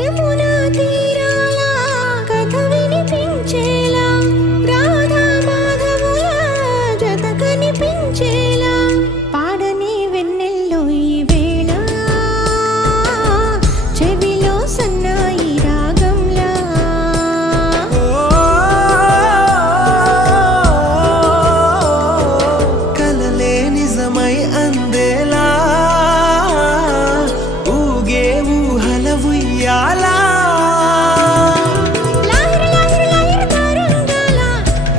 యమునా తీరాల కథ వినిపించేలా రాధా మాధవుల జత కనిపించేలా పాడని వెన్నెల్లో ఈ వేళ చెవిలో సన్నాయి రాగంలా కలలే నిజమై అందేలా ఊగే ఊహల ఉయ్యాలా లాహిర్ లాహిర్ లాహిర్ తరంగాల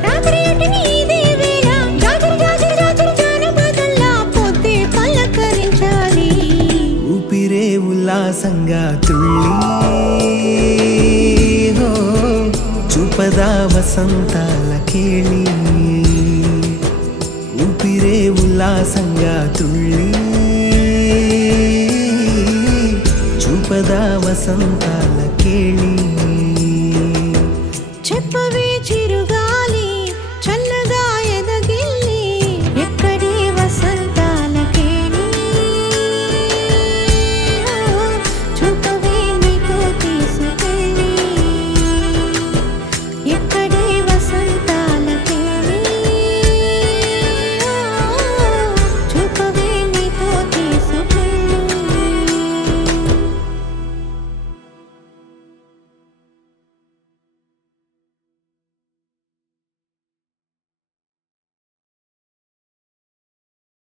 రాత్రి అటిని ఇదే వేళ జాజర్ జాజర్ జాజర్ జానపదల్లా పొద్దే పలకరించాలి ఊపిరే ఉల్లాసంగా తుళ్ళి హో చూపదా వసంతాల కేళి ఊపిరే ఉల్లాసంగా తుళ్ళి చూపదా వసంతాల కేళి